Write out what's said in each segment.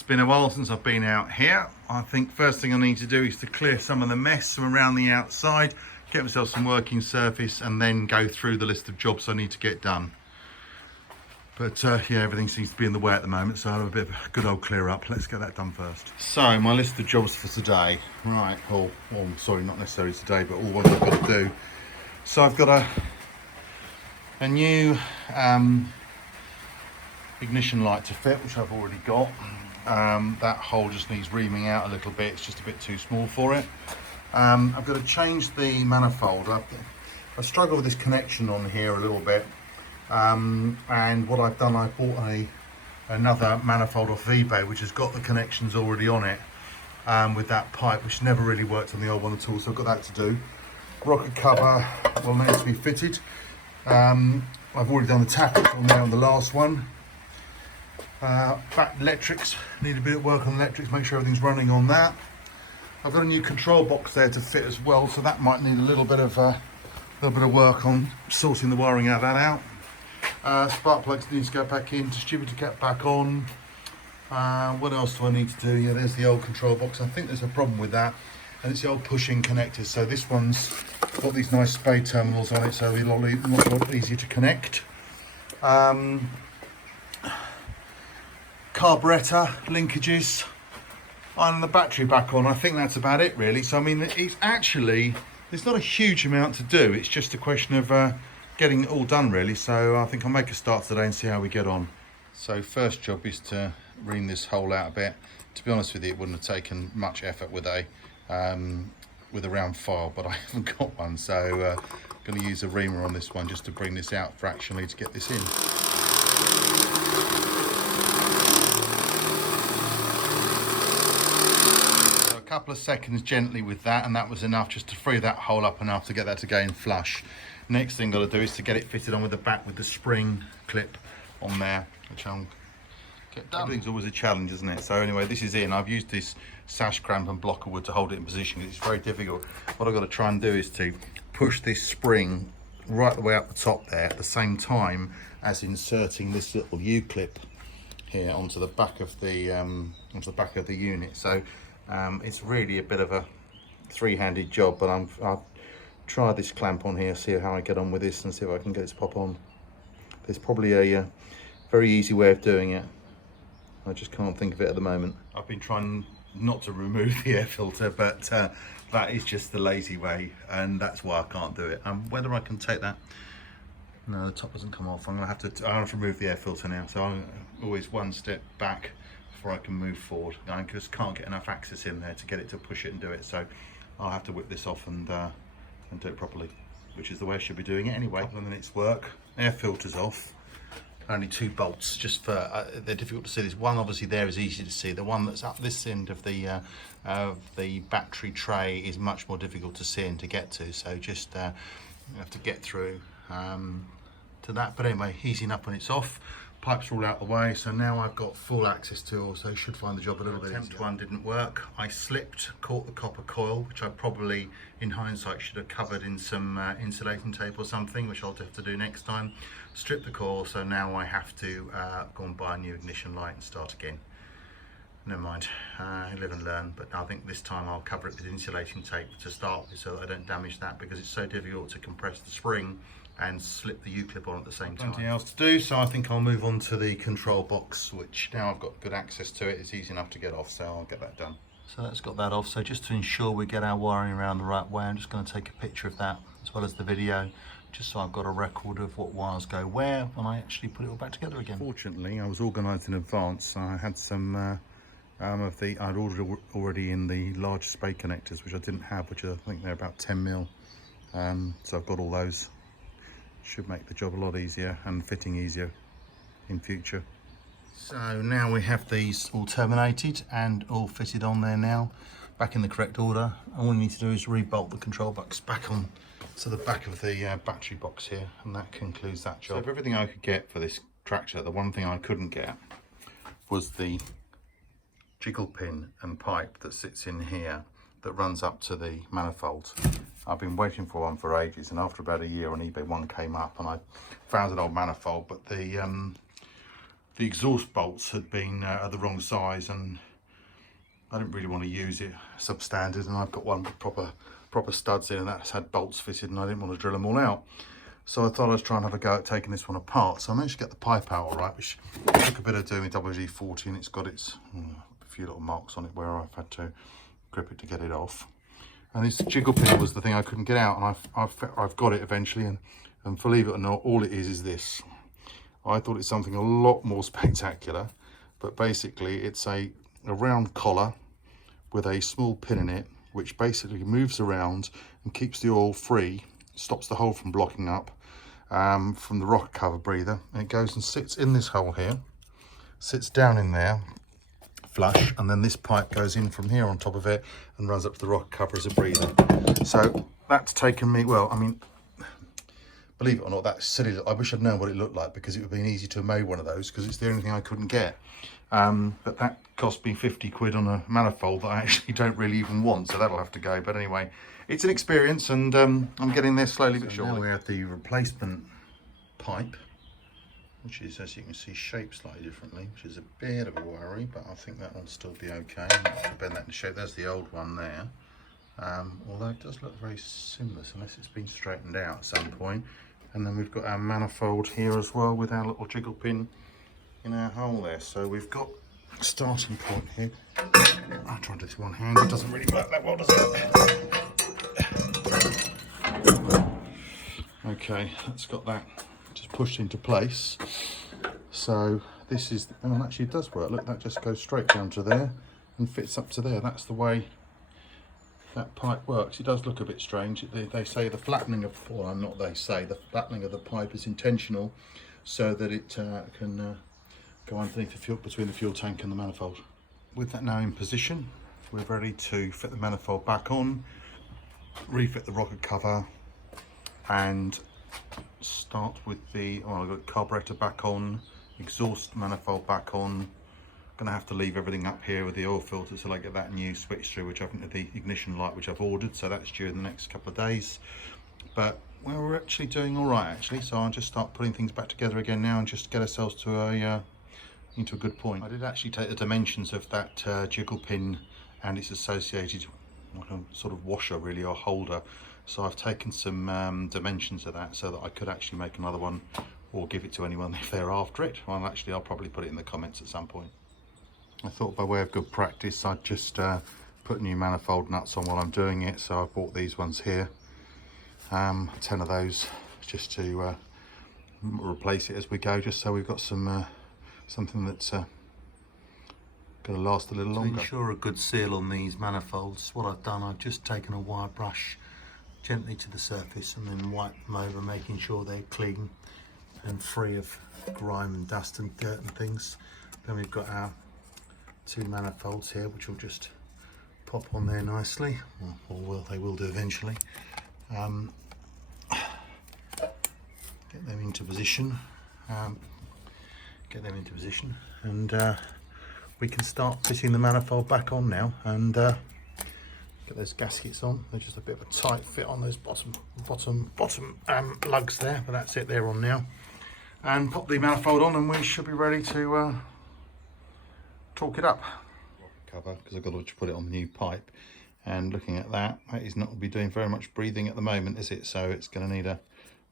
It's been a while since I've been out here. I think first thing I need to do is to clear some of the mess from around the outside, get myself some working surface, and then go through the list of jobs I need to get done. But yeah, everything seems to be in the way at the moment, so I'll have a bit of a good old clear up. Let's get that done first. So my list of jobs for today, right, sorry, not necessarily today, but all what I've got to do. So I've got a new ignition light to fit, which I've already got. That hole just needs reaming out a little bit, it's just a bit too small for it. I've got to change the manifold. I struggle with this connection on here a little bit. And what I've done, I bought another manifold off eBay which has got the connections already on it, with that pipe, which never really worked on the old one at all, so I've got that to do. Rocker cover will need to be fitted. I've already done the tappets on there on the last one. Back electrics, need a bit of work on electrics, make sure everything's running on that. I've got a new control box there to fit as well, so that might need a little bit of work on sorting the wiring out of that out. Spark plugs need to go back in, distributor cap back on. What else do I need to do? Yeah, there's the old control box. I think there's a problem with that, and it's the old pushing connectors. So this one's got these nice spade terminals on it, so it'll be a lot easier to connect. Carburettor linkages, and the battery back on. I think that's about it really. So I mean, there's not a huge amount to do. It's just a question of getting it all done really. So I think I'll make a start today and see how we get on. So first job is to ream this hole out a bit. To be honest with you, it wouldn't have taken much effort with a round file, but I haven't got one, so I'm going to use a reamer on this one just to bring this out fractionally to get this in. So a couple of seconds gently with that, and that was enough just to free that hole up enough to get that to go in flush. Next thing I've got to do is to get it fitted on with the back with the spring clip on there, which I'll get done. Everything's always a challenge, isn't it? So anyway, this is in. I've used this sash cramp and block of wood to hold it in position. It's very difficult. What I've got to try and do is to push this spring right the way up the top there at the same time as inserting this little U-clip here onto the back of the unit. So it's really a bit of a three-handed job, but I'll try this clamp on here, see how I get on with this, and see if I can get it to pop on. There's probably a very easy way of doing it. I just can't think of it at the moment. I've been trying not to remove the air filter, but that is just the lazy way, and that's why I can't do it. Whether I can take that, no, the top doesn't come off. I have to remove the air filter now, so I'm always one step back before I can move forward. I just can't get enough access in there to get it to push it and do it, so I'll have to whip this off and do it properly, which is the way I should be doing it anyway. Couple of minutes work, air filter's off. Only 2 bolts, just for they're difficult to see. This one obviously there is easy to see. The one that's up this end of the battery tray is much more difficult to see and to get to. So just you have to get through to that. But anyway, easy enough when it's off. Pipes are all out the way, so now I've got full access to, also should find the job a little bit easier. One didn't work. I slipped, caught the copper coil, which I probably, in hindsight, should have covered in some insulating tape or something, which I'll have to do next time. Strip the coil, so now I have to go and buy a new ignition light and start again. Never mind, live and learn, but I think this time I'll cover it with insulating tape to start with so that I don't damage that, because it's so difficult to compress the spring and slip the U-clip on at the same time. Something else to do, so I think I'll move on to the control box, which now I've got good access to it, it's easy enough to get off, so I'll get that done. So that's got that off. So just to ensure we get our wiring around the right way, I'm just going to take a picture of that as well as the video, just so I've got a record of what wires go where when I actually put it all back together again. Fortunately, I was organised in advance. I had some I'd ordered already in the large spade connectors, which I didn't have, which I think they're about 10mm. So I've got all those. Should make the job a lot easier and fitting easier in future. So now we have these all terminated and all fitted on there now, back in the correct order. All we need to do is rebolt the control box back on to the back of the battery box here, and that concludes that job. So for everything I could get for this tractor, the one thing I couldn't get was the jiggle pin and pipe that sits in here that runs up to the manifold. I've been waiting for one for ages, and after about a year on eBay one came up and I found an old manifold, but the the exhaust bolts had been at the wrong size, and I didn't really want to use it substandard, and I've got one with proper studs in, and that's had bolts fitted, and I didn't want to drill them all out. So I thought I'd try and have a go at taking this one apart. So I managed to get the pipe out all right, which took a bit of doing with WD-40, and it's got its a few little marks on it where I've had to grip it to get it off. And this jiggle pin was the thing I couldn't get out, and I've got it eventually, and believe it or not, all it is this. I thought it's something a lot more spectacular, but basically it's a round collar with a small pin in it, which basically moves around and keeps the oil free, stops the hole from blocking up from the rocker cover breather, and it goes and sits in this hole here, sits down in there flush, and then this pipe goes in from here on top of it and runs up to the rocker cover as a breather. So that's taken me, well, I mean, believe it or not, that's silly. I wish I'd known what it looked like, because it would have been easy to have made one of those, because it's the only thing I couldn't get. But that cost me 50 quid on a manifold that I actually don't really even want, so that'll have to go. But anyway, it's an experience, and I'm getting there slowly but surely. Now we're at the replacement pipe, which is, as you can see, shaped slightly differently, which is a bit of a worry, but I think that will still be okay. I'll bend that into shape. There's the old one there. Although it does look very similar, unless it's been straightened out at some point. And then we've got our manifold here as well, with our little jiggle pin in our hole there. So we've got a starting point here. I'll try and do this one hand. It doesn't really work that well, does it? Okay, that's got that just pushed into place. So this is, and actually it does work. Look, that just goes straight down to there and fits up to there. That's the way that pipe works. It does look a bit strange. They say the flattening of, well, not they say, the flattening of the pipe is intentional, so that it can go underneath the fuel, between the fuel tank and the manifold. With that now in position, we're ready to fit the manifold back on, refit the rocker cover, and start with the, well, I've got carburetor back on, exhaust manifold back on. Gonna have to leave everything up here with the oil filter till I get that new switch through, which I've the ignition light, which I've ordered, so that's due in the next couple of days. But well, we're actually doing all right actually, so I'll just start putting things back together again now and just get ourselves to a into a good point. I did actually take the dimensions of that jiggle pin and its associated sort of washer, really, or holder. So I've taken some dimensions of that so that I could actually make another one, or give it to anyone if they're after it. Well, actually I'll probably put it in the comments at some point. I thought by way of good practice I'd just put new manifold nuts on while I'm doing it, so I've bought these ones here, 10 of those, just to replace it as we go, just so we've got some something that's going to last a little longer. To ensure a good seal on these manifolds, what I've done, I've just taken a wire brush gently to the surface and then wiped them over, making sure they're clean and free of grime and dust and dirt and things. Then we've got our two manifolds here, which will just pop on there nicely, or well, they will do eventually. Get them into position, and we can start fitting the manifold back on now, and get those gaskets on. They're just a bit of a tight fit on those bottom lugs there, but that's it, they're on now. And pop the manifold on, and we should be ready to torque it up. Cover, because I've got to put it on the new pipe, and looking at that, that is not going to be doing very much breathing at the moment, is it? So it's going to need a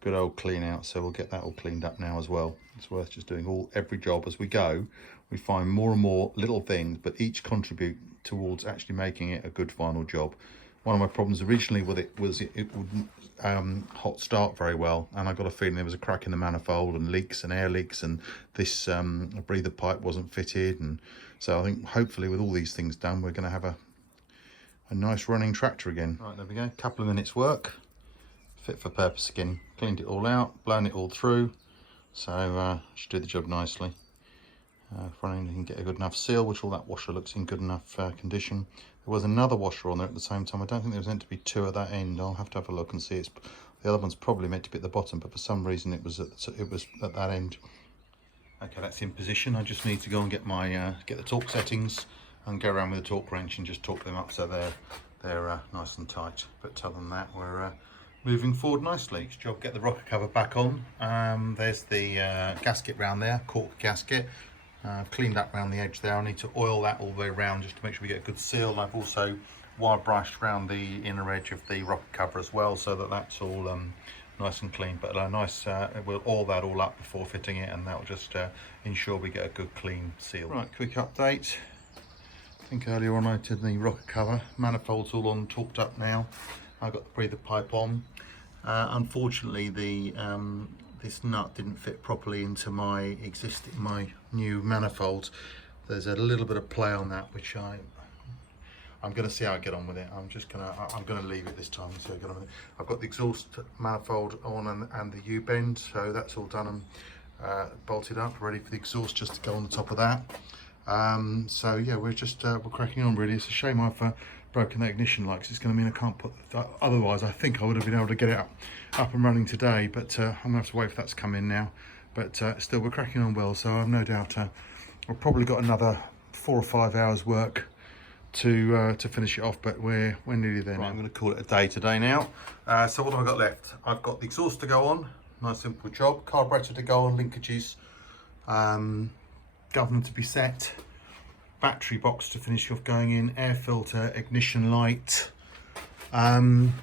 good old clean out, so we'll get that all cleaned up now as well. It's worth just doing every job as we go. We find more and more little things, but each contribute towards actually making it a good final job. One of my problems originally with it was it wouldn't hot start very well, and I got a feeling there was a crack in the manifold and leaks and air leaks, and this breather pipe wasn't fitted, and so I think hopefully with all these things done, we're going to have a nice running tractor again. Right, there we go, couple of minutes work, fit for purpose again. Cleaned it all out, blown it all through, so should do the job nicely. Running and get a good enough seal, which all that washer looks in good enough condition. There was another washer on there at the same time. I don't think there was meant to be two at that end. I'll have to have a look and see. The other one's probably meant to be at the bottom, but for some reason it was at that end. Okay, that's in position. I just need to go and get my get the torque settings and go around with the torque wrench and just torque them up so they're nice and tight. But other than that, we're moving forward nicely. Next job, get the rocker cover back on. There's the gasket round there, cork gasket. I've cleaned up around the edge there. I need to oil that all the way around just to make sure we get a good seal. And I've also wire brushed around the inner edge of the rocker cover as well, so that that's all nice and clean. But we'll oil that all up before fitting it, and that will just ensure we get a good clean seal. Right, quick update. I think earlier on I did the rocker cover. Manifold's all on, torqued up now. I've got the breather pipe on. Unfortunately, this nut didn't fit properly into my new manifold. There's a little bit of play on that, which I'm going to see how I get on with it. I'm going to leave it this time and see how I get on with it. I've got the exhaust manifold on and the U-bend, so that's all done and bolted up, ready for the exhaust just to go on the top of that. So yeah, we're cracking on really. It's a shame I've broken the ignition light, 'cause it's going to mean I can't put, otherwise I think I would have been able to get it up and running today, but I'm going to have to wait for that to come in now. But still, we're cracking on well, so I've no doubt I've probably got another 4 or 5 hours work to finish it off, but we're nearly there now. I'm going to call it a day today now. So what have I got left? I've got the exhaust to go on, nice simple job, carburetor to go on, linkages, governor to be set, battery box to finish off going in, air filter, ignition light, and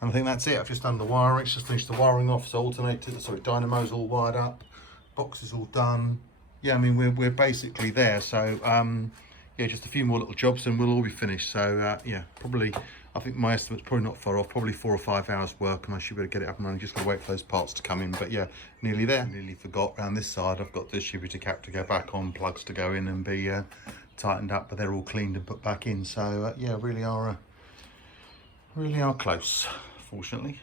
I think that's it. I've just done the wiring, it's just finished the wiring off, so dynamo's all wired up, box is all done. Yeah, I mean we're basically there, so yeah, just a few more little jobs and we'll all be finished. So yeah, probably, I think my estimate's probably not far off, probably 4 or 5 hours work, and I should be able to get it up and running. Just gotta wait for those parts to come in, but yeah, nearly there. Nearly forgot, around this side I've got the distributor cap to go back on, plugs to go in and be tightened up, but they're all cleaned and put back in. So yeah, really are close, fortunately.